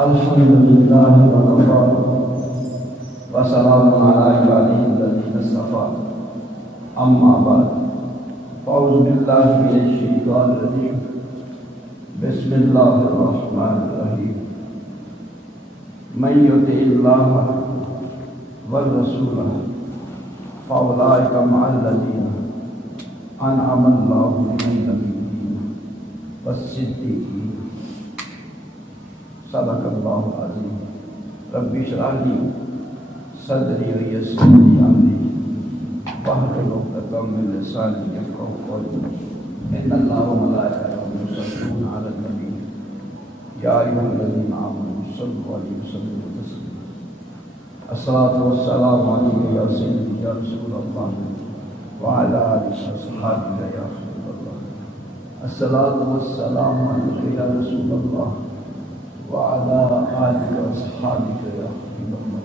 الحمد لله وكفى وسلام على عباده الذين اصطفى أما بعد أعوذ بالله من الشيطان الرجيم بسم الله الرحمن الرحيم من يطع الله والرسول فأولئك مع الذين أنعم الله من النبيين والصديقين صدق الله العظيم رب اشرح لي صدري ويسر لي أمري واحلل عقدة من لساني يفقهوا قولي إن الله وملائكته يصلون على النبي يا أيها الذين آمنوا صلوا عليه وسلموا تسليما الصلاة والسلام عليك يا سيدي يا رسول الله وعلى آلك وصحبه يا رسول الله الصلاة والسلام عليك يا رسول الله وعلى آلك وصحبه يا حبيب الله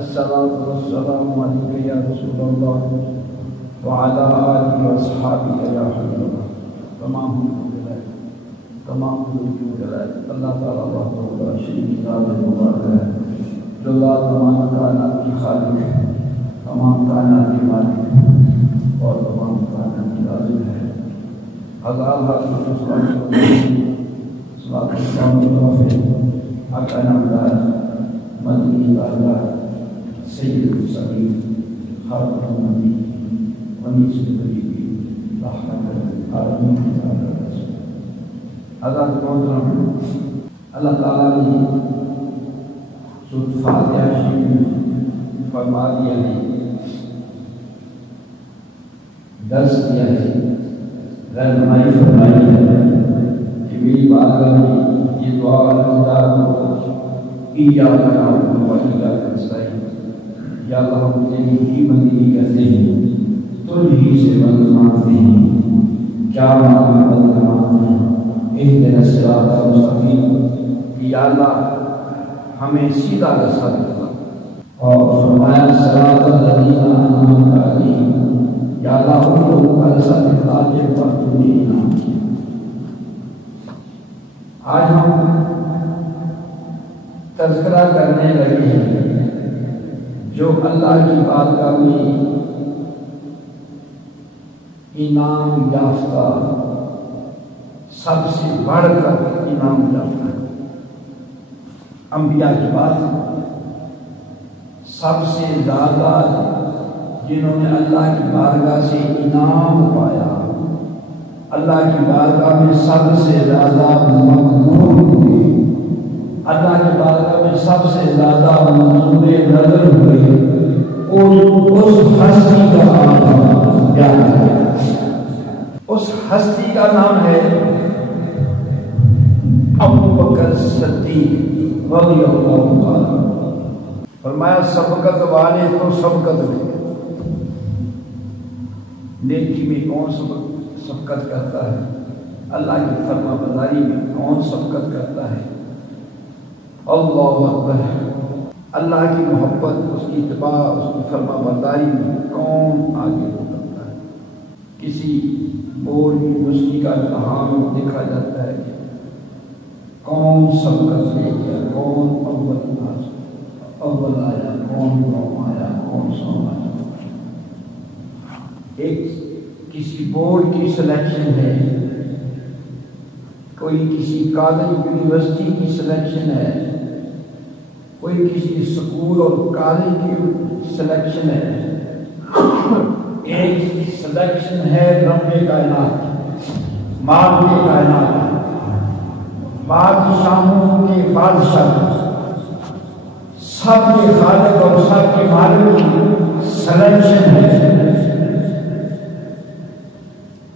الصلاة والسلام عليك يا رسول الله وعلى آلك وصحبه يا حبيب الله تمام وجود اللہ تعالیٰ وحدہ لا شریک ذات مبارک ہے جو ذات تمام کائنات کی خالق ہے، تمام کائنات کی مالک ہے اور تمام کائنات کی رازق ہے۔ ہزار صلاۃ والسلام اکرم مدنی تعالیٰ سید المرسلین خاتم النبیین ونیس الغریبین رحمۃ للعالمین۔ حضرت محترم اللہ تعالیٰ نے سورۃ فاتحہ شریف فرما دیا ہے، درس دیا ہے، رہنمائی فرمائی ہے کہ میری بارگاہ میں یہ دعا التجا کرو ایاک نعبد و ایاک نستعین، یا اللہ ہم تیری ہی بندگی کرتے ہیں، تجھ ہی سے مدد مانگتے ہیں، کیا مدد مانگتے ہیں؟ اہدنا الصراط المستقیم، یا اللہ ہمیں سیدھا راستہ دکھا، اور فرمایا صراط الذین انعمت علیہم، یا اللہ ان لوگوں کا راستہ دکھا جن پر تو نے انعام کیا۔ آج ہم تذکرہ کرنے لگے ہیں جو اللہ کی بارگاہ میں انعام یافتہ، سب سے بڑھ کر انعام یافتہ ہے۔ انبیاء کی بات سب سے زیادہ جنہوں نے اللہ کی بارگاہ سے انعام پایا، اللہ کی بارگاہ میں سب سے زیادہ مقبول ہوئے، اللہ کی بارگاہ میں سب سے زیادہ منظور نظر ہوئے، اس ہستی کا نام کیا ہے؟ اس ہستی کا نام ہے ابو بکر صدیق رضی اللہ عنہ۔ فرمایا سبقت والے تو سبقت میں، نیکی میں کون سبقت کرتا ہے؟ اللہ کی فرما برداری میں کون سبقت کرتا ہے؟ اللہ اکبر، اللہ کی محبت، اس کی اتباع، اس کی فرما برداری میں کون آگے بڑھتا ہے؟ کسی بورڈ کی یونیورسٹی کا امتحان دیکھا جاتا ہے کہ کون سبقت لے گیا، کون اول آیا، کون نوم آیا، کون سوم آیا۔ ایک کسی بورڈ کی سلیکشن ہے، کوئی کسی کالج یونیورسٹی کی سلیکشن ہے، کوئی کسی سکول اور کالج کی سلیکشن ہے، ایک سلیکشن ہے رب کائنات، مالک کائنات، بادشاہوں کے بادشاہ، سب کے خالق اور سب کے مالک کی سلیکشن ہے۔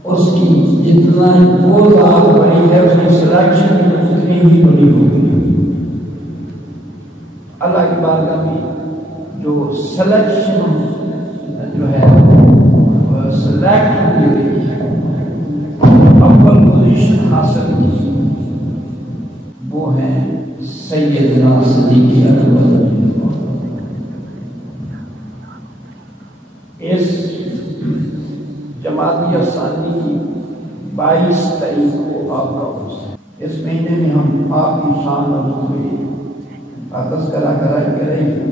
اس کی جتنا وہ ذات بڑی ہے، اس کی سلیکشن اتنی ہی بڑی ہوگی۔ اللہ کی بارگاہ میں جو سلیکشن جو ہے سلیکٹ کی گئی ہے، اول پوزیشن حاصل کی، وہ ہیں سیدنا صدیق اکبر۔ اس جمادی ثانی 22 تاریخ کو آپ کا عرس ہے۔ اس مہینے میں ہم آپ کی شان اور حضور کا تذکرہ کریں گے۔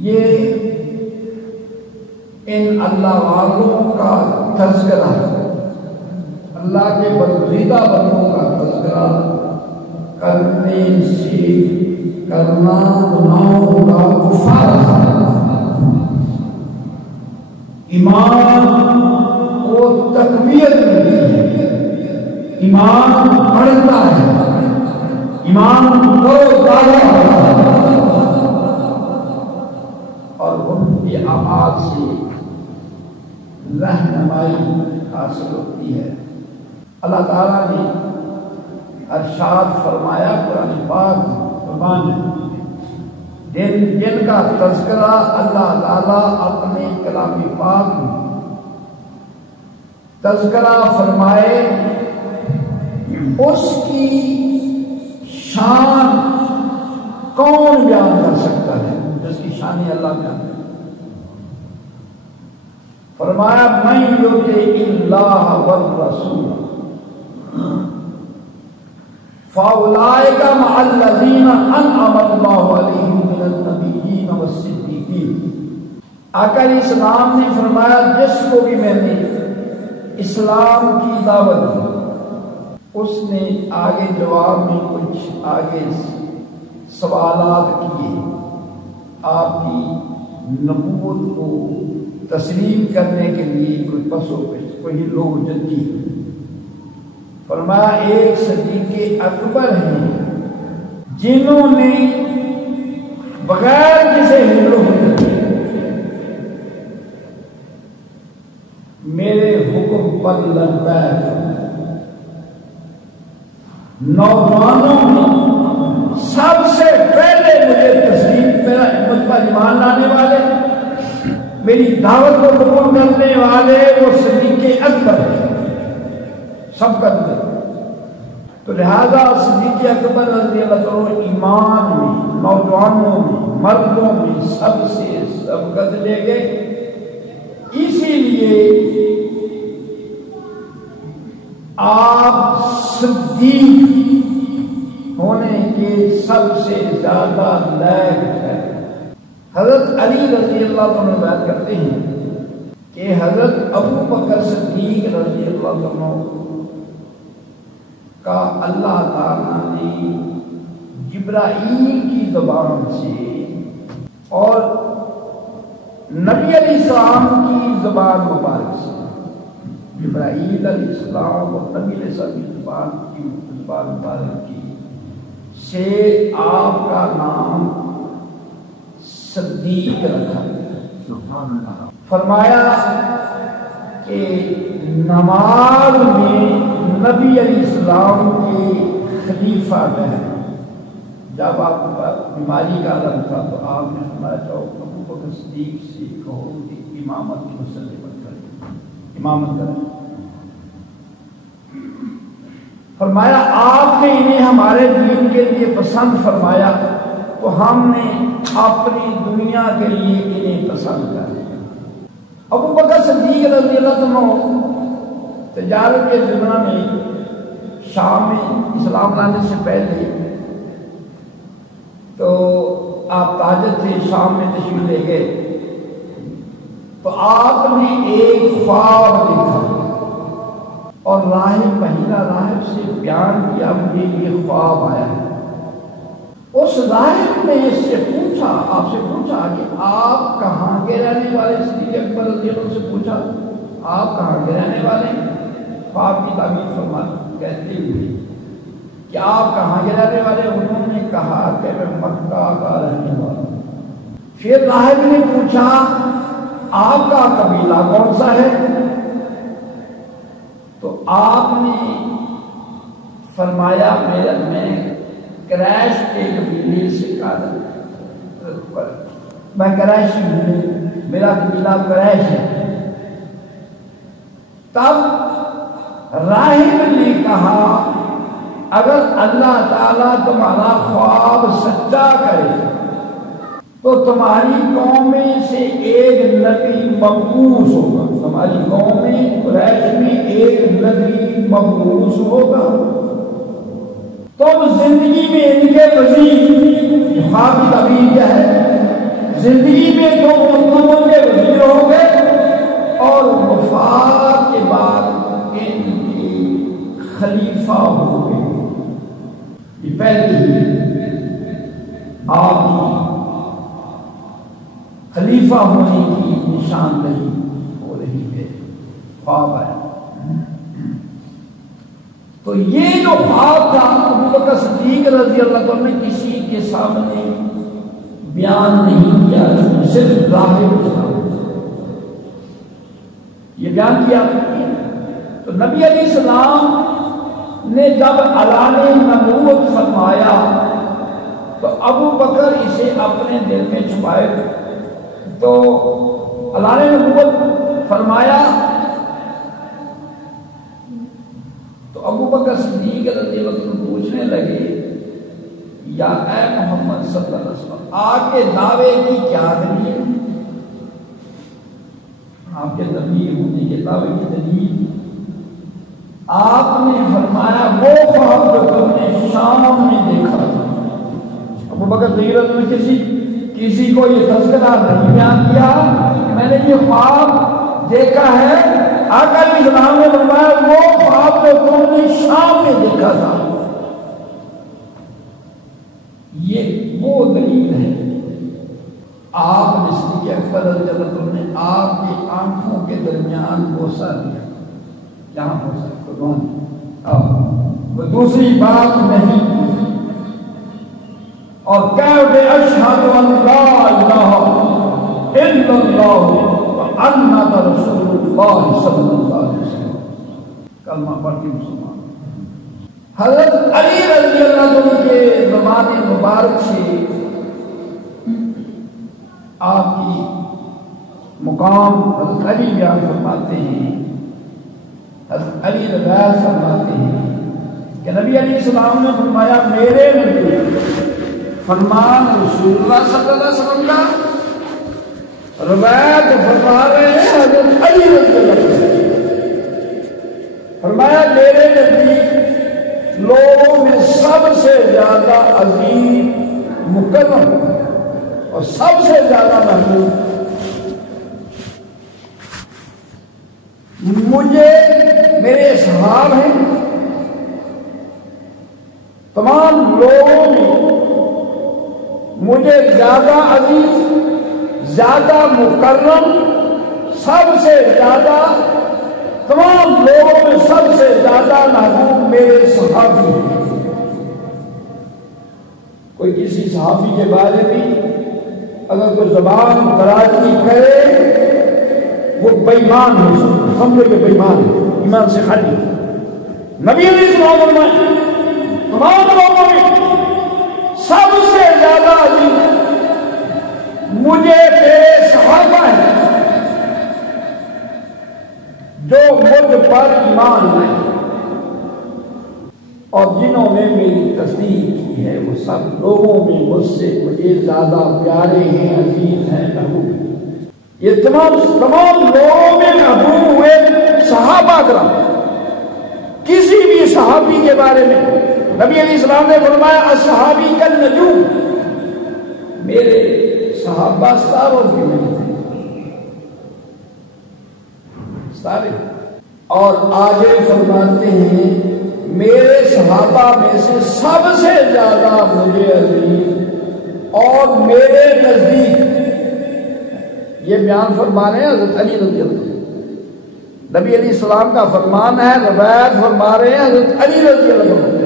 یہ ان اللہ والوں کا تذکرہ، اللہ کے برگزیدہ بندوں کا تذکرہ کرنے سے کرنا گناہوں کا کفارہ، ایمان کو تقویت ملتی ہے، ایمان بڑھتا ہے، ایمان کو تازہ ہوتا ہے اور ان کے اعمال سے رہنمائی حاصل ہوتی ہے۔ اللہ تعالیٰ نے ارشاد فرمایا قرآن پاک جن کا تذکرہ اللہ تعالیٰ اپنے کلام پاک میں تذکرہ فرمائے، اس کی شان کون بیان کر سکتا ہے؟ جس کی شان اللہ بیان کرے۔ فرمایا من یطع اللہ والرسول فاولئک مع الذین انعم اللہ علیہم من النبیین والصدیقین۔ آقا علیہ السلام نے فرمایا جس کو بھی میں نے اسلام کی دعوت دی، اس نے آگے جواب میں کچھ آگے سوالات کیے، آپ کی نبوت کو تسلیم کرنے کے لیے کوئی پسو کوئی لوگ جدی۔ فرمایا ایک صدیق اکبر ہیں جنہوں نے بغیر کسی ہندو میرے حکم پر لبیک، نوجوانوں میں سب سے پہلے مجھے تسلیم مجھ پر ایمان لانے والے، میری دعوت کو قبول کرنے والے وہ صدیق اکبر ہیں، سب کا دل۔ تو لہذا صدیق اکبر رضی اللہ عنہ ایمان میں، نوجوانوں میں، مردوں میں سب سے سبقت لے گئے۔ اسی لیے آپ صدیق ہونے کے سب سے زیادہ لائق ہے۔ حضرت علی رضی اللہ عنہ بیان کرتے ہیں کہ حضرت ابو بکر صدیق رضی اللہ عنہ کا اللہ تعالیٰ نے جبرائیل کی زبان سے اور نبی علیہ السلام کی زبان مبارک سے، جبرائیل علیہ السلام اور نبی علیہ السلام کی زبان مبارک کی سے آپ کا نام صدیق رکھا گیا۔ فرمایا کہ نماز میں نبی علیہ السلام کے خلیفہ میں جب آپ بیماری کا عالم تھا تو آپ نے فرمایا چاہو ابو بکر صدیق سے کہو کہ امامت کی مسئلے پر کریں، امامت کریں۔ فرمایا آپ نے انہیں ہمارے دین کے لیے پسند فرمایا تو ہم نے اپنی دنیا کے لیے انہیں پسند کر دیا۔ ابو بکر صدیق رضی اللہ عنہ تجارت کے زمرہ میں شام میں اسلام لانے سے پہلے تو آپ تاجر تھے، شام میں تشریف لے گئے تو آپ نے ایک خواب دیکھا اور راہب مہینہ راہب سے بیان کیا مجھے یہ خواب آیا ہے۔ اس راہب نے اس سے پوچھا، آپ سے پوچھا کہ آپ کہاں کے رہنے والے؟ صدیق اکبر رضی اللہ عنہ سے پوچھا آپ کہاں کے رہنے والے؟ خواب کی تعبیر فرما کہتے ہوئے کہ آپ کہاں کے رہنے والے؟ انہوں نے کہا کہ میں مکہ کا رہنے والا ہوں۔ پھر راہب نے پوچھا آپ کا قبیلہ کون سا ہے؟ تو آپ نے فرمایا میں قریش کے قبیلے سے میں قریشی ہوں، میرا قبیلہ قریش ہے۔ تب راہب نے کہا اگر اللہ تعالیٰ تمہارا خواب سچا کرے تو تمہاری قوم میں سے ایک نبی مبعوث ہوگا، تمہاری قوم میں قریش میں ایک نبی مبعوث ہوگا، تم زندگی میں ان کے وزیر، خواب کی تعبیر کیا ہے، زندگی میں تم ان کے وزیر ہو گے اور وفات کے بعد ان کے خلیفہ ہو گئے۔ یہ پہلی آپ کی خلیفہ ہونے کی نشاندہی ہو رہی ہے، خواب ہے۔ تو یہ جو خواب تھا ابوبکر صدیق رضی اللہ عنہ نے کسی کے سامنے بیان نہیں کیا، صرف راہب یہ بیان کیا۔ تو نبی علیہ السلام نے جب اعلان نبوت فرمایا تو ابوبکر اسے اپنے دل میں چھپائے۔ تو اعلان نبوت فرمایا تو ابوبکر صدیق رضی اللہ عنہ پوچھنے لگے، یا اے محمد صلی اللہ علیہ وسلم، آپ کے دعوے کی کیا دلیل؟ آپ کے نبی ہونے کے دعوے کی دلیل؟ آپ نے فرمایا وہ خواب جو تم نے شام میں دیکھا تھا۔ ابوبکر صدیق رضی اللہ عنہ کسی کو یہ تذکرہ نہیں بیان کیا کہ میں نے یہ خواب دیکھا ہے۔ آقا علیہ السلام نے فرمایا وہ خواب جو تم نے شام میں دیکھا تھا، یہ وہ دلیل ہے۔ آپ نے صدیق اکبر رضی اللہ عنہ نے آپ کی آنکھوں کے درمیان بوسہ دیا، جہاں بوسہ وہ دوسری بات نہیں، اور کہہ اٹھے اشہد ان لا الہ الا اللہ وانک رسول اللہ صلی اللہ علیہ وسلم، کلمہ پڑھ کے مسلمان۔ حضرت علی رضی اللہ عنہ کے زمانے مبارک سے آپ کی مقام حضرت علی بیان فرماتے ہیں، حضرت علی روایت فرماتے ہیں کہ نبی علیہ السلام نے فرمایا میرے نبی فرمان رسول اللہ صلی اللہ علیہ وسلم کا روایت فرما رہے ہیں حضرت علی رضی اللہ عنہ، فرمایا میرے نبی لوگوں میں سب سے زیادہ عظیم، مکرم اور سب سے زیادہ محبوب مجھے میرے اصحاب ہیں، تمام لوگوں میں مجھے زیادہ عزیز، زیادہ مکرم، سب سے زیادہ، تمام لوگوں میں سب سے زیادہ محبوب میرے صحابی ہیں۔ کوئی کسی صحابی کے بارے میں اگر کوئی زبان درازی کرے وہ بےمان ہو سکتا، سمجھو کہ بےمان ہے، ایمان سے خالی۔ نبی علیہ السلام فرمائے تمام لوگوں میں سب سے زیادہ عزیز مجھے میرے صحابہ ہیں جو مجھ پر ایمان لائے اور جنہوں نے میری تصدیق کی ہے، وہ سب لوگوں میں مجھ سے مجھے زیادہ پیارے ہیں، عزیز ہیں، محبوب ہیں۔ یہ تمام لوگوں میں محبوب ہوئے صحابہ کرام۔ کسی بھی صحابی کے بارے میں نبی علیہ السلام نے فرمایا الصحابی کالنجوم، میرے صحابہ ستاروں کے میں تھے، ستارے۔ اور آگے فرماتے ہیں میرے صحابہ میں سے سب سے زیادہ مجھے عزیز اور میرے نزدیک، یہ بیان فرما رہے ہیں حضرت علی رضی اللہ عنہ، نبی علیہ السلام کا فرمان ہے، روایت فرما رہے ہیں حضرت علی رضی اللہ عنہ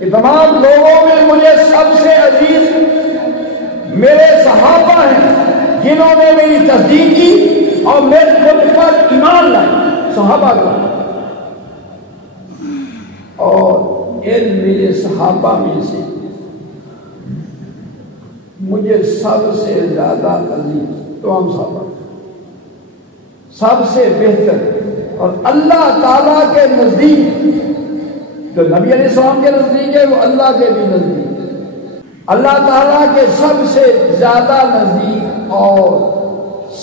کہ تمام لوگوں میں مجھے سب سے عزیز میرے صحابہ ہیں جنہوں نے میری تصدیق کی اور میرے مجھ پر ایمان لائے، صحابہ کا۔ اور ان میرے صحابہ میں سے مجھے سب سے زیادہ عزیز تمام صحابہ، سب سے بہتر اور اللہ تعالیٰ کے نزدیک، جو نبی علیہ السلام کے نزدیک ہے وہ اللہ کے بھی نزدیک ہے، اللہ تعالیٰ کے سب سے زیادہ نزدیک اور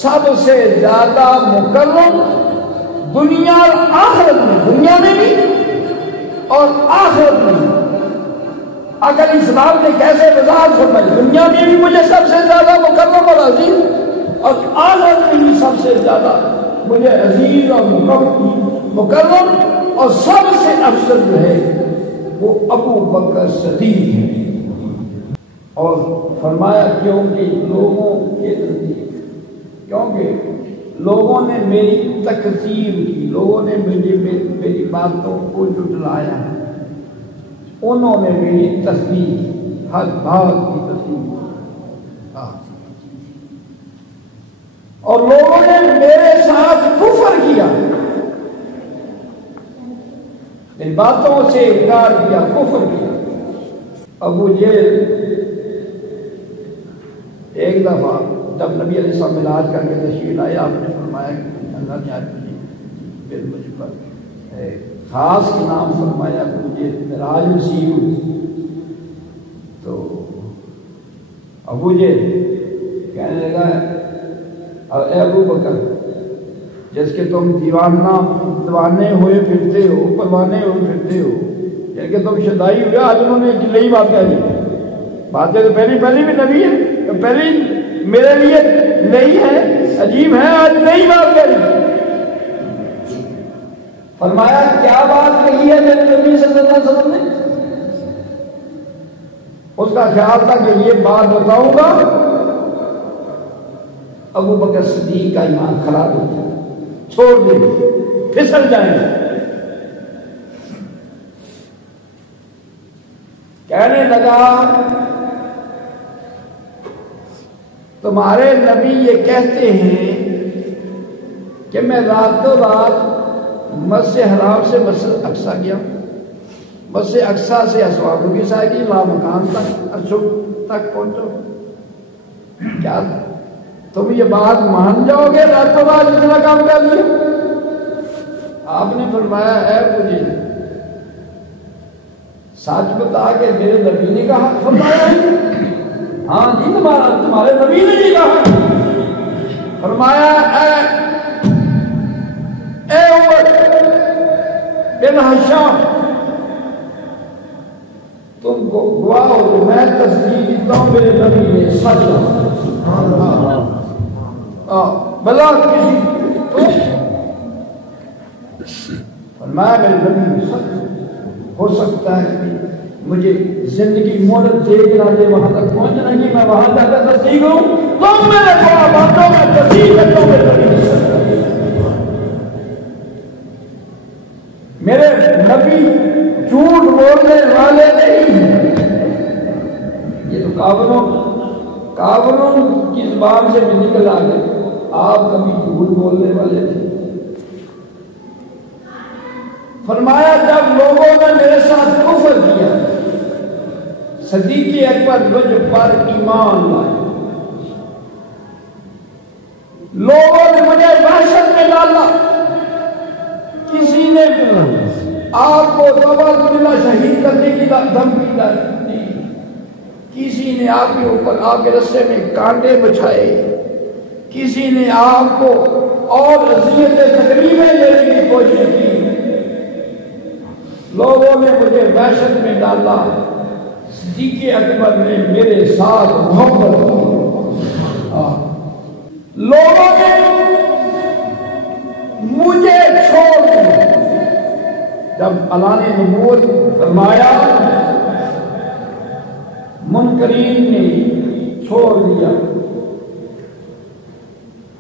سب سے زیادہ مکرم دنیا اور آخرت میں، دنیا میں بھی اور آخرت میں بھی۔ اگر اسلام نے کیسے وضاحت فرمائی، دنیا میں بھی مجھے سب سے زیادہ مکرم اور عظیم، اور آخرت میں بھی سب سے زیادہ مجھے عزیز اور مکرم اور سب سے افضل جو ہے وہ ابو بکر صدیق ہے۔ اور فرمایا کیونکہ لوگوں کے نزدیک، کیونکہ لوگوں نے میری تکذیب کی، لوگوں نے میری باتوں کو جھٹلایا، انہوں نے میری تصدیق، ہر بات کی تصدیق، اور لوگوں نے میرے ساتھ کفر کیا، ان باتوں سے انکار کیا، کفر کیا۔ ابو جہل ایک دفعہ جب نبی علیہ السلام معراج کر کے تشریف لائے، آپ نے فرمایا کہ اللہ نے آج مجھ پر خاص انعام فرمایا کہ مجھے معراج نصیب ہوئی۔ تو ابو جہل کہنے لگا، اے ابو بکر، جس کے تم دیوانے ہوئے پھرتے ہو، پروانے ہوئے پھرتے ہو، یا کہ تم شدائی ہوئے، آج انہوں نے نئی بات کہہ دی۔ باتیں تو پہلی بھی نبی ہے، پہلی میرے لیے نئی ہے، عجیب ہے، آج نئی بات کہہ دی۔ فرمایا کیا بات کہی ہے میرے نبی صلی اللہ علیہ وسلم نے؟ اس کا خیال تھا کہ یہ بات بتاؤں گا ابو بکر صدیق کا ایمان خراب ہو جائے، چھوڑ دیں گے، پھسل جائیں گے۔ کہنے لگا تمہارے نبی یہ کہتے ہیں کہ میں راتوں رات مسجد حرام سے مسجد اقصیٰ گیا، مسجد اقصیٰ سے اسواقوں کی سائے لا مکان تک ارشد تک پہنچو، کیا تم یہ بات مان جاؤ گے راتوں رات اتنا کام کر لیا؟ آپ نے فرمایا اے مجھے سچ بتا کہ میرے نبی نے کہا؟ فرمایا ہاں جی تمہارے نبی نے یہ کہا۔ فرمایا اے عمر بن ہشام، تم کو گواہ ہو، میں تصدیق دیتا ہوں میرے نبی نے سچ کہا۔ بلا کسی تو فرمایا میرے نبی نے سچ، ہو سکتا ہے کہ مجھے زندگی مہلت دے کے نہ دے وہاں تک پہنچنا ہی، میں وہاں جا کر تصدیق ہوں، تم میرے کو باتوں میں تصدیق کرتا ہوں میرے نبی نے سچ۔ میرے نبی جھوٹ بولنے والے نہیں ہیں، یہ تو کافروں کی زبان سے بھی نکل آ گئے، آپ کبھی جھوٹ بولنے والے تھے۔ فرمایا جب لوگوں نے میرے ساتھ کفر کیا، صدیق اکبر مجھ پر ایمان لائے، لوگوں نے مجھے وحشت میں ڈالا، کسی نے آپ کو تبادلہ شہید کرنے کی دھمکی دی، کسی نے آپ کے اوپر آپ کے رستے میں کانٹے بچھائے، کسی نے آپ کو اور اذیتیں تکلیفیں دینے کی کوشش کی، لوگوں نے مجھے وحشت میں ڈالا، صدیق اکبر نے میرے ساتھ محبت کی، لوگوں نے مجھے چھوڑ دیا۔ جب اعلان نبوت فرمایا منکرین نے چھوڑ دیا،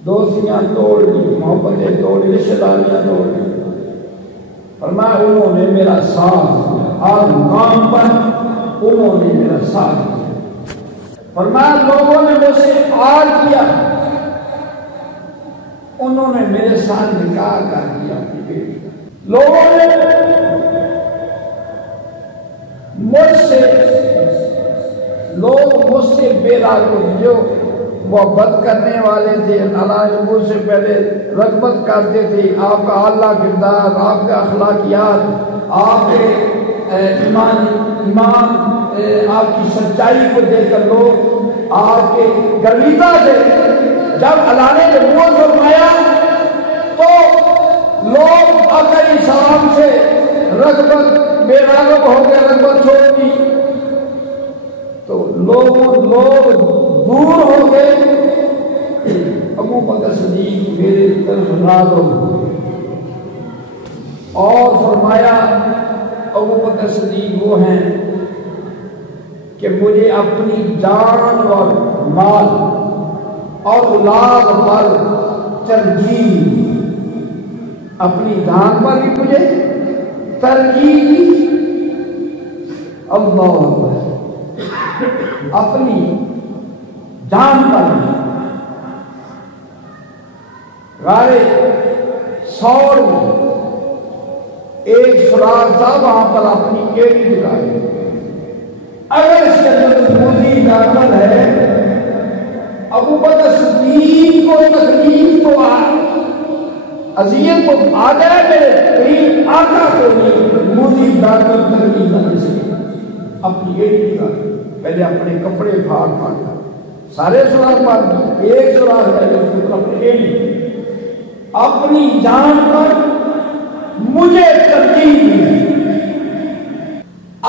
دوستیاں توڑ دی، محبتیں توڑ دی، رشتہ داریاں توڑ دی، فرمایا انہوں نے میرا ساتھ، ہر مقام پر انہوں نے میرا ساتھ دیا۔ فرمایا لوگوں نے مجھ سے آر کیا، انہوں نے میرے ساتھ نکاح کر دیا اپنی بیٹی کا، لوگوں نے مجھ سے بے راغب، جو محبت کرنے والے تھے، اعلان نبوت سے پہلے رغبت کرتے تھے، آپ کا اعلیٰ کردار، آپ کے اخلاقیات، آپ کے ایمان، آپ کی سچائی کو دیکھ کر لوگ آپ کے گرویدہ تھے، جب اللہ نے نبوت فرمایا تو لوگ آقا علیہ السلام سے رغبت بے راغب ہو کے رغبت چھوڑ دی تو لوگ دور ہو گئے. ابو بکر صدیق میرے طرف راغب ہوئے اور فرمایا ابو بکر صدیق وہ ہیں کہ مجھے اپنی جان اور مال اور اولاد پر ترجیح، اپنی جان پر بھی مجھے ترجیح دی. اللہ اپنی جان پر بھی غارے سور ایک سراغ تھا وہاں پر اپنی ایڑی دکھائی. اگر اس کے اندر موزی داخل ہے ابو بکر صدیق کو تکلیف تو اذیت تو آ جائے میرے کہیں آقا کو نہیں موزی داخل تکلیف نہ دے سکے. اپنی ایڑی دکھائی پہلے اپنے کپڑے پھاڑ کر سارے سراغ پار ایک سراغ ہے اپنی ایڑی اپنی جان پر مجھے ترجیح دی،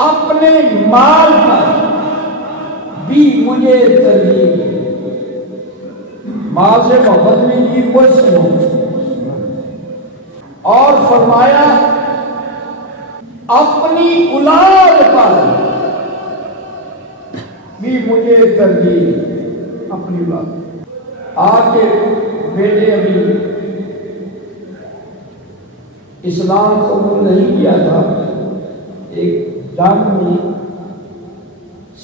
اپنے مال پر بھی مجھے ترجیح دی. مال سے محبت میں کی کوشش ہو اور فرمایا اپنی اولاد پر بھی مجھے ترجیح دی. اپنی اولاد آپ کے بیٹے ابھی اسلام قبول نہیں کیا تھا. ایک جنگ میں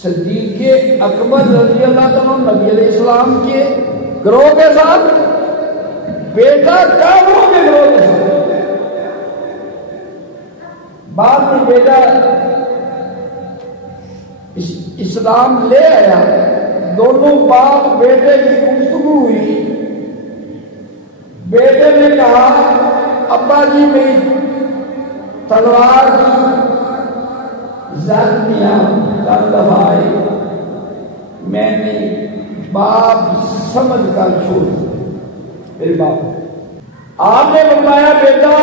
صدیق اکبر رضی اللہ تعالیٰ نبی علیہ السلام کے گروہ کے ساتھ بیٹا کافروں کے گروہ کے ساتھ. بعد میں بیٹا اسلام لے آیا. دونوں باپ بیٹے کی گفتگو ہوئی. بیٹے نے کہا ابا جی میری تلوار کی زخمیاں کر دبائے میں نے باپ سمجھ کر چھوڑ میرے باپ. آپ نے فرمایا بیٹا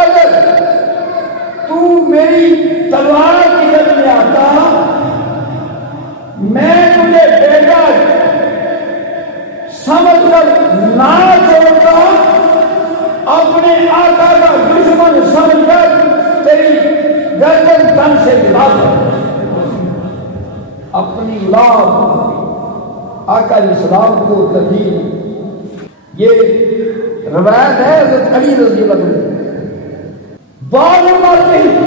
اگر تو میری تلوار کی جد میں آتا میں تجھے بیٹا سمجھ کر نہ چھوڑتا اپنے آقا کا دشمن سمجھ کر تیری گردن تن سے گرا کر اپنی اولاد آقا علیہ السلام کو ترجیح. یہ روایت ہے حضرت علی رضی اللہ عنہ دعا فرماتے ہیں.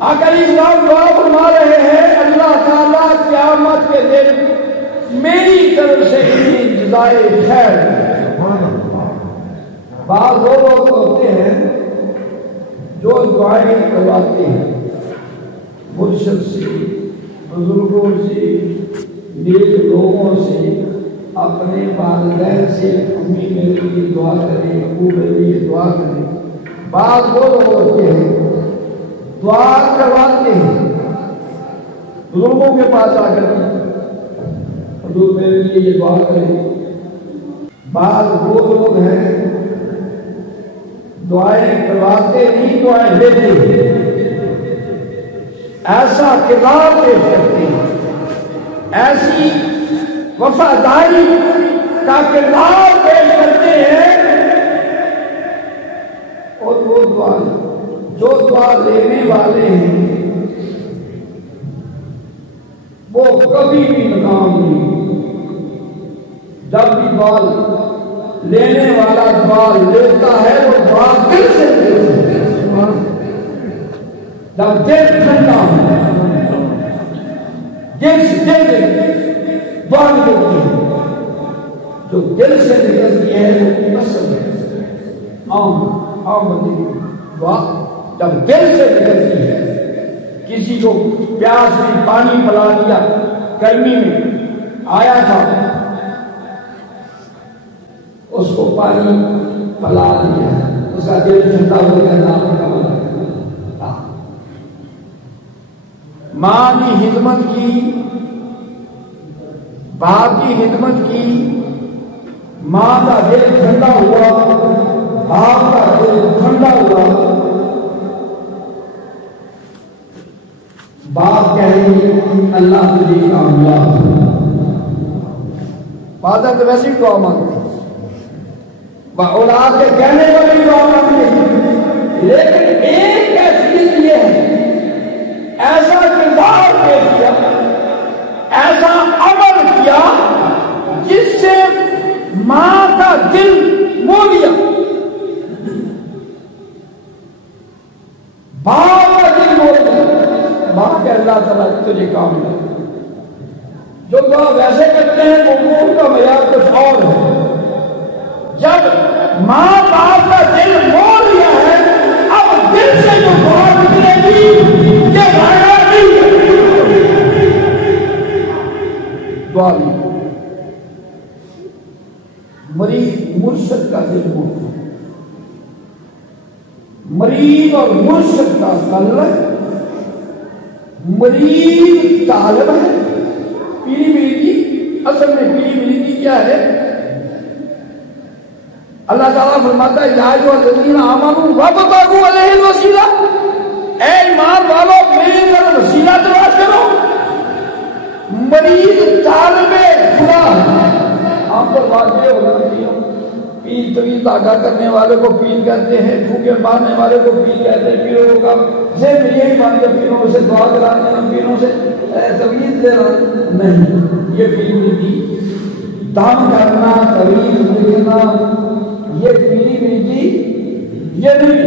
آقا علیہ السلام دعا فرما رہے ہیں اللہ تعالیٰ قیامت کے دن میری طرف سے انہیں جزائے خیر. بعض وہ لوگ ہوتے ہیں جو دعائیں کرواتے ہیں مرشد سے بزرگوں سے نیک لوگوں سے اپنے والدین سے امی میرے لیے دعا کریں ابو میرے لیے دعا کریں. بعض وہ لوگ ہوتے ہیں دعا کرواتے ہیں بزرگوں کے پاس آ کر حضور میرے لیے یہ دعا کریں. بعض وہ لوگ ہیں دعائیں کرواتے نہیں دعائیں لیتے ہیں. ایسا کردار پیش کرتے ہیں ایسی وفاداری کا کردار پیش کرتے ہیں اور وہ دعا جو دعا لینے والے ہیں وہ کبھی بھی ناکام نہیں. جب بھی دعا لینے والا دعا لیتا ہے وہ دعا دل سے لیتا ہے. جب دل ٹھنڈا ہے دل سے دعا نکلتی ہے جو دل سے نکلتی ہے وہ اصل ہے. عام بندی دعا جب دل سے نکلتی ہے. کسی کو پیاس میں پانی پلا دیا گرمی میں آیا تھا اس کو پانی پلا دیا اس کا دل ٹھنڈا ہو گیا. نام کا ماں کی خدمت کی باپ کی خدمت کی، ماں کا دل ٹھنڈا ہوا، باپ کا دل ٹھنڈا ہوا، باپ کہیں گے اللہ تجھے کامیاب، فادر تو ویسے ہی دعا مانگتے اولاد کے کہنے پر بھی دعا مانگتے، لیکن ایک کیفیت یہ ہے ایسا کردار پیش کیا، ایسا عمل کیا جس سے ماں کا دل مو لیا، باپ کا دل مو لیا، ماں کہ اللہ تعالیٰ تجھے کامیاب۔ جو دعا ویسے کرتے ہیں قبول کا معیار کچھ اور ہے، جب ماں باپ کا دل مول لیا ہے اب دل سے جو دعا نکلے گی یہ وعدہ نہیں دعا نہیں۔ مریض مرشد کا دل مول، مریض اور مرشد کا تعلق، مریض طالب ہے، پیری مریدی اصل میں پیری مریدی کیا ہے؟ اللہ تعالیٰ فرماتا ہے یا ایھا الذین آمنوا وابتغوا الیہ الوسیلہ، اے ایمان والو میری طرف وسیلہ تلاش کرو۔ مریض طالب خدا، آپ پر واقع ہوگا پیر طویل دھاگا کرنے والے کو پیر کہتے ہیں، پھوکے مارنے والے کو پیر کہتے ہیں، پیروں کا ذہن یہی مان کے پیروں سے دعا کرانے، پیروں سے طویل دینا نہیں، یہ پیر مریدی دام کرنا، طویل لکھنا، یہ پیری مریدی یہ نہیں۔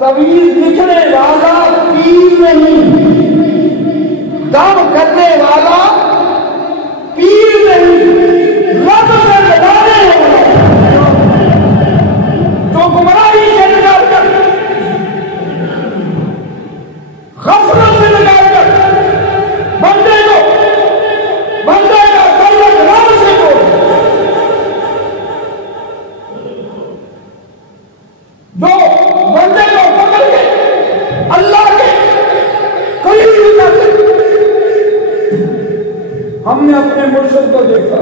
طویل لکھنے والا پیر نہیں، دم کرنے والا پیر نہیں، رب سے لگانے والا جو گمراہی سے نکال کر، غفلت سے نکال کر بندے کا تعلق رب سے جوڑ، جو بندے کو پکڑ کے اللہ کے قریب کر دے۔ ہم نے اپنے مرشد کو دیکھا،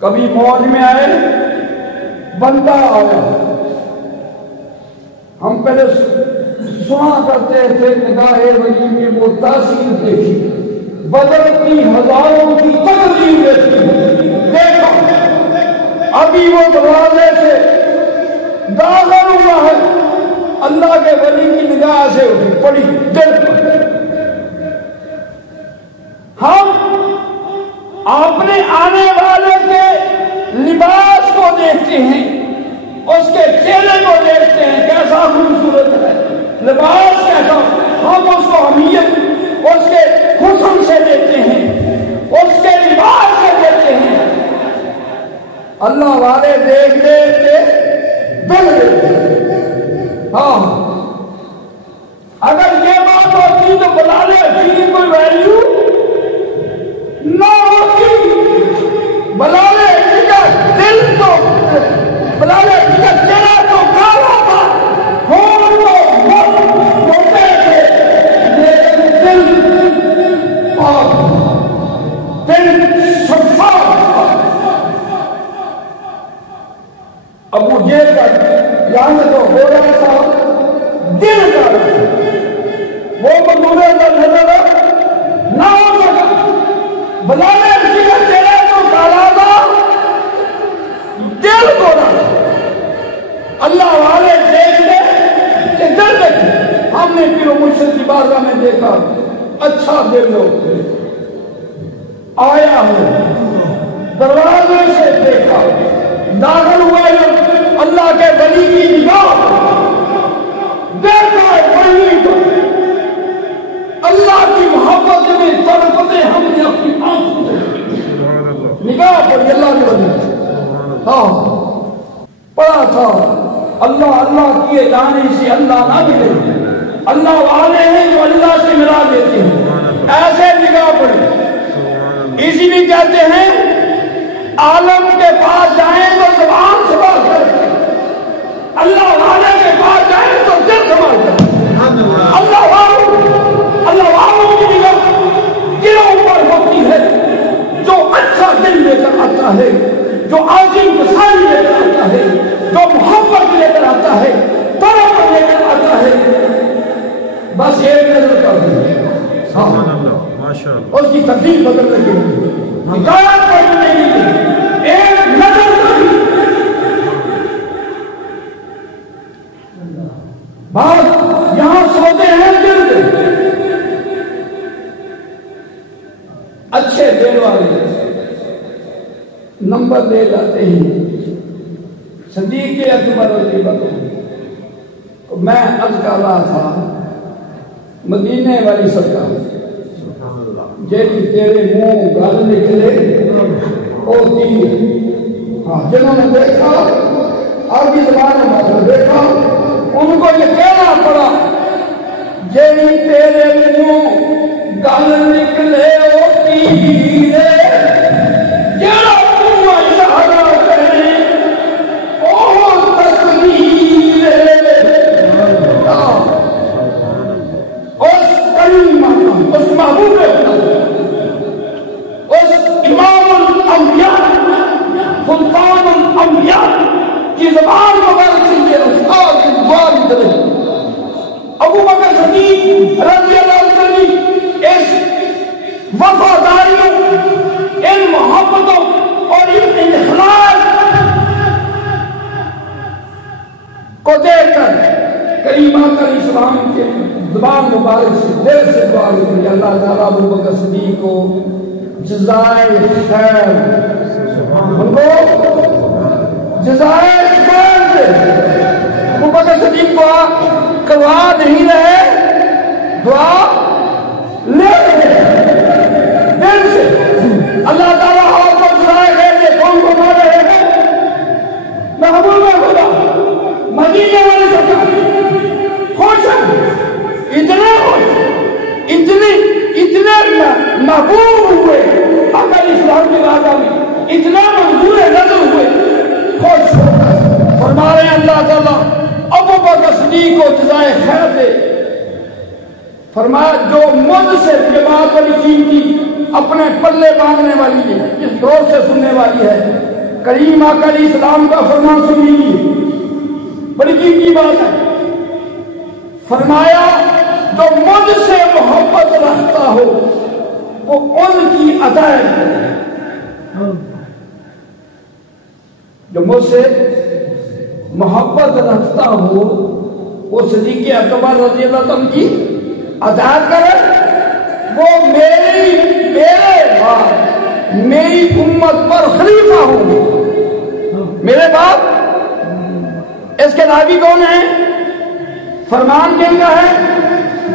کبھی موج میں آئے بندہ آیا، ہم پہلے سنا کرتے تھے نگاہ ولی میں وہ تاثیر دیکھی، بدلتی ہزاروں کی تقریر دیکھی، دیکھا ابھی وہ دروازے سے داخل ہوا ہے، اللہ کے ولی کی نگاہ سے اٹھی پڑی دل پر۔ ہم اپنے آنے والے کے لباس کو دیکھتے ہیں، اس کے چہرے کو دیکھتے ہیں کیسا خوبصورت ہے، لباس کیسا، ہم اس کو اہمیت اس کے حسن سے دیتے ہیں، اس کے لباس سے دیتے ہیں۔ اللہ والے دیکھ دیتے دل دیتے۔ ہاں اگر یہ بات ہوتی تو بلال کی کوئی ویلیو نہ ہوتی، بلال کا دل تو، بلال کا چہرہ تو کالا تھا، ہونٹ تو موٹے تھے، لیکن دل پاک، دل شفاف تھا۔ ابو جہل کا یہاں تو ہو رہا تھا دل کا، وہ منظور نظر نہ ہو سکا، بلال کا چہرہ تو کالا تھا، دل گورا تھا۔ اللہ والے دیکھتے کہ دل دیکھتے، ہم نے پیر و مرشد کی بارگاہ میں دیکھا اچھا دل ہو، آیا ہو دروازے سے دیکھا، داخل ہوا ہے اللہ کے ولی کی نگاہ، دیکھا ہے ولی کو، اللہ کی محبت میں تڑپتے ہم نے اپنی آنکھوں سے نگاہ پڑی اللہ کے ولی۔ ہاں پڑھا تھا اللہ اللہ کیے جانے سے اللہ نہ ملے، اللہ والے ہیں جو اللہ سے ملا دیتے ہیں، ایسے نگاہ پڑے۔ اسی لیے کہتے ہیں عالم کے پاس جائیں تو زبان سنبھال کر، اللہ والے کے پاس جائیں تو دل سنبھال کر، اللہ والے آتا ہے، جو عظیم کسانی لے کر آتا ہے، جو محبت لے کر آتا ہے، طرف لے کر آتا ہے، بس ایک نظر کر دیں اس کی تبدیل بدلنے کے لیے، ہدایت بدلنے کے لیے ایک نظر کر دیں۔ بات یہاں سوتے ہیں گرد اچھے دل والے نمبر لے جاتے ہیں۔ صدیق اکبر رضی اللہ عنہ، میں عرض کر رہا تھا مدینے والی سرکار جیڑی تیرے منہ گل نکلے وہ تیر، ہاں جنہوں نے دیکھا عربی زبان میں دیکھا ان کو یہ کہنا پڑا جیڑی تیرے منہ گل نکلے وہ تیر جیڑا منہ اشارہ کرے وہ تقدیر اس کریم اس محبوب اس امام الانبیاء سلطان الانبیاء کی زبان مبارک سے یہ رفتار کی دعا نکلے۔ ابو بکر صدیق رضی اللہ عنہ اس وفاداریوں، ان محبتوں اور ان اخلاص کو دیکھ کر کریم آقا علیہ السلام کے زبان مبارک سے دل سے دعا نکلی، اللہ تعالیٰ ابو بکر صدیق کو جزائے خیر، ان کو جزائے خیر دے۔ ابو بکر صدیق کو کروا نہیں رہے، دعا لے رہے دل سے، اللہ تعالیٰ آپ کو جزائے خیر دے۔ کون کو مار رہے ہیں؟ محبوب خدا مدینے والے سرکار خوش ہیں، اتنے خوش، اتنے محبوب ہوئے آقا علیہ السلام کے بعد میں، اتنا منظور نظر ہوئے، خوش فرما رہے ہیں اللہ تعالیٰ ابو بکر صدیق کو جزائے خیر دے۔ فرمایا جو مجھ سے جماعت والی قیمتی اپنے پلے باندھنے والی ہے، اس دور سے سننے والی ہے، کریم آقا علیہ السلام کا فرمان سن لیجیے، بڑی قیمتی بات ہے۔ فرمایا جو مجھ سے محبت رکھتا ہو وہ ان کی ادائیگی کرے، جو مجھ سے محبت رکھتا ہو وہ صدیق اکبر رضی اللہ عنہ کی ادائیگی کرے، وہ میرے بعد میری امت پر خلیفہ ہوں گے، میرے بعد۔ اس کے راوی کون ہیں؟ فرمان کن کا ہے؟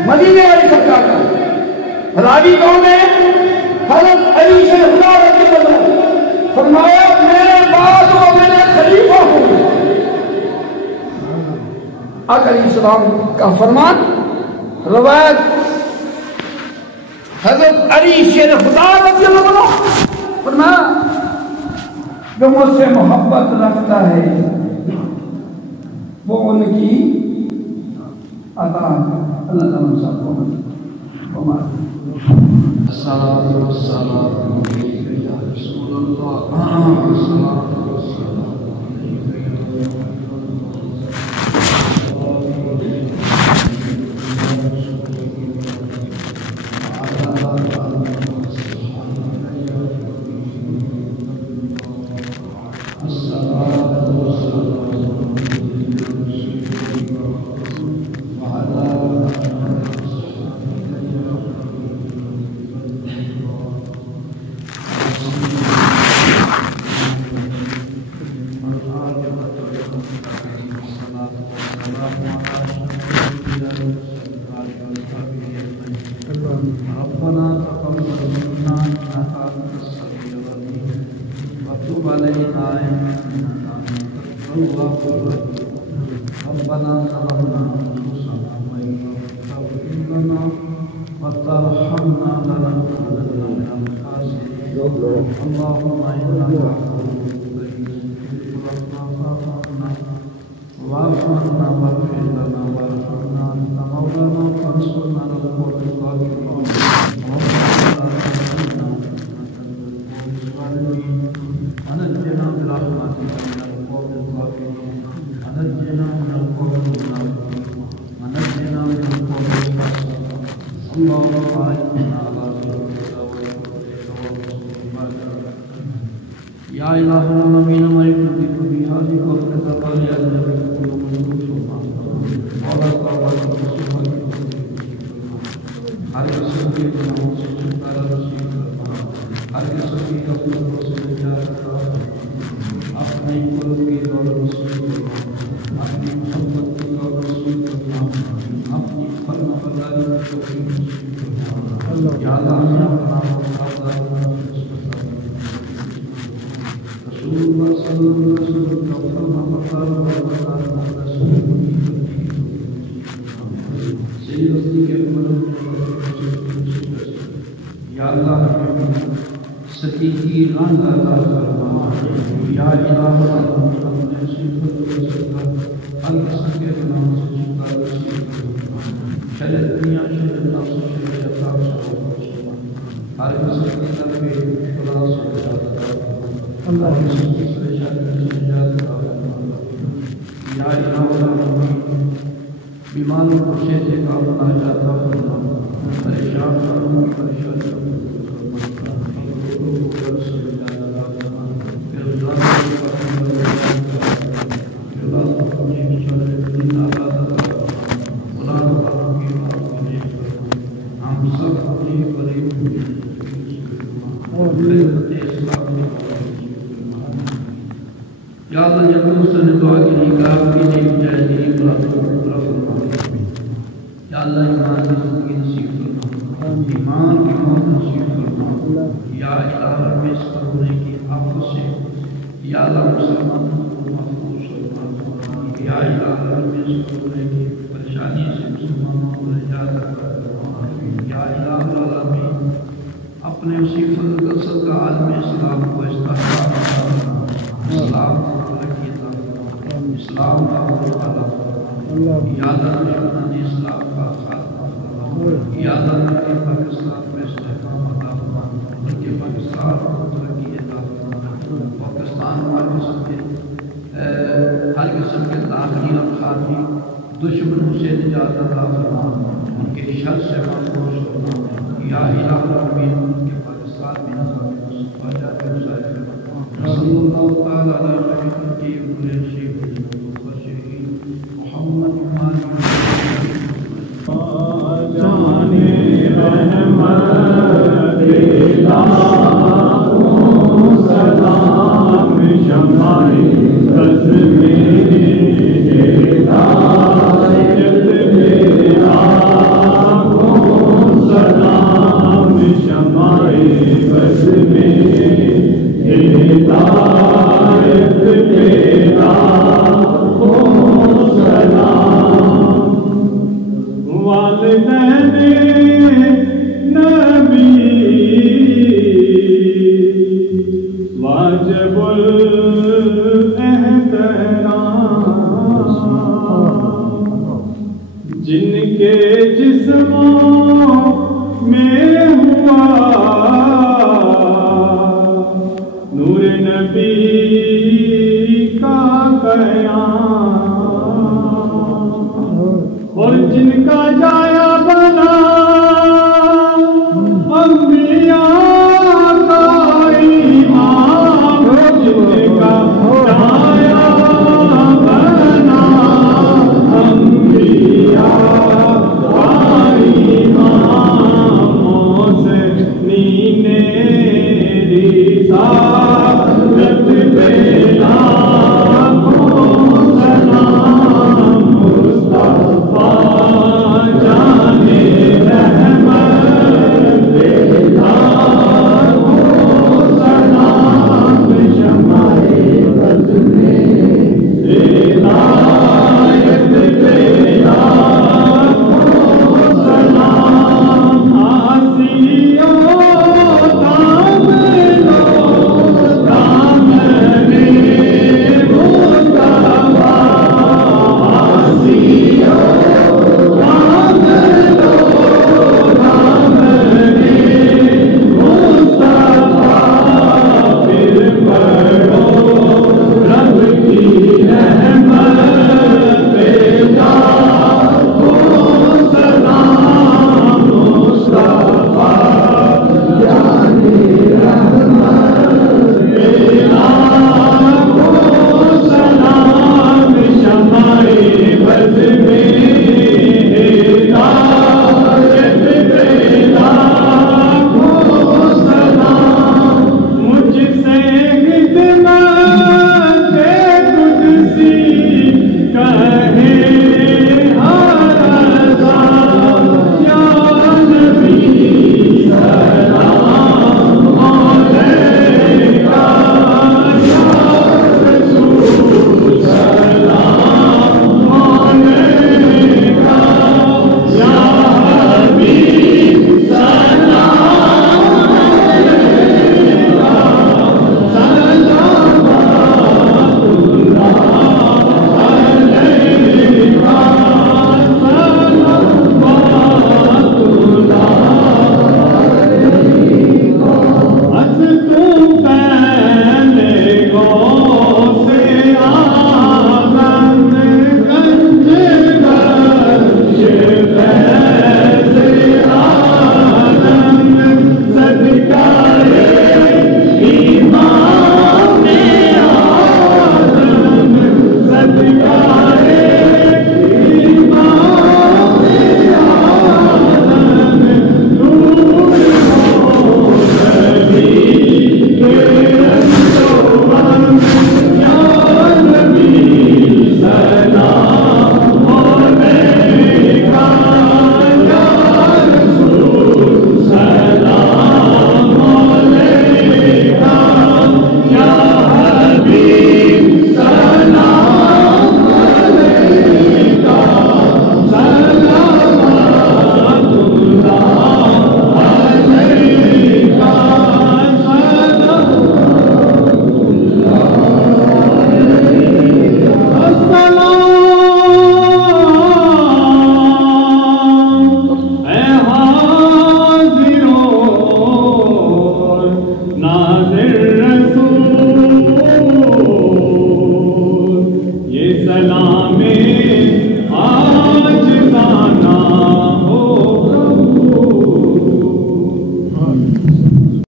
مدینے والی سرکار کا۔ راوی کون ہے؟ حضرت علی شیخ خدا رضی اللہ عنہ، فرمایا میرے بعد وہ میرے خلیفہ ہوں گے۔ آقا علیہ السلام کا فرمان روایت حضرت علی شیخ خدا رضی اللہ عنہ، فرمایا جو مجھ سے محبت رکھتا ہے وہ ان کی عطا۔ اللہ تعالیٰ صاحب کو الصلاۃ والسلام علیک یا رسول اللہ، الصلاۃ والسلام ربنا ظلمنا انفسنا وان لم تغفر لنا وترحمنا لنكونن من الخاسرين اللهم انا نعوذ بك واعف عنا واغفر لنا وارحمنا انت مولانا فانصرنا على القوم الظالمين ربنا لا تحرمنا من الظالمين الہ العالمین ہماری ٹوٹی ٹوٹی حاضی کو اپنے دربار عظیم میں قبول منظور فرما مولا تعالی ہر قسم کے گناہوں سے چھٹکارا نصیب فرما ہر قسم کی غفلتوں سے نجات عطا فرما اپنے قرب کی دولت نصیب فرما اپنی محبت کی دولت نصیب فرما اپنی فرما برداری کی توفیق نصیب فرما یا اللہ ہمیں اپنا رسول اللہ صلی اللہ علیہ وسلم کا فرما بردار و سیدی کے یا اللہ ہمیں سکینی رنگ عطا فرما یا الہ العالمین ہر قسم کے گناہوں سے چھٹکارا نصیب فرما شر دنیا شر نفس شر شیطان ہر قسم کی طرف خدا سے نجات عطا ہر قسم کی پریشانی سے نجات عطا فرما یا الہ العالمین بیماروں کو صحت کاملہ عطا فرما پریشان کروں کی پریشانی یا اللہ جب اس نے دعا کی نگاہ کی نہیں جائے پورا فرما یا اللہ ایمان کی زندگی نصیب فرما ایمان کی موت نصیب فرما یا الہ میں اس پر ہونے کی آفت سے یا اللہ مسلمانوں کو محفوظ فرما یا الہ میں اس پر ہونے کی پریشانی سے مسلمانوں کو نجات عطا فرما یا الہ العالمین اپنے اسی فضل کا صدقہ عالم اسلام کو استحکام عطا فرما اسلام کو ترقی عطا فرما اسلام کا عروج عطا فرما یا اللہ دشمنان اسلام کا خاتمہ فرما یا اللہ کے پاکستان کو استحکام عطا فرما بلکہ پاکستان کو ترقی عطا فرما پاکستان ہر قسم کے داخلی اور خارجی دشمنوں سے نجات عطا فرما ان کے شر سے محفوظ فرما یا الہ العالمین ان کے پاکستان میں نظام مصطفیٰ جاتے مسائل صلی اللہ تعالی علیہ وسلم کی بلے شیخ محمد جانے رحمت سلام شمائی رس میں سلام شمائی بس میں ہدایت تیرا ہو سلام والدین نبی واجب الاحترام جن کے جسموں میں ہوا نور نبی کا قیام اور جن کا جایا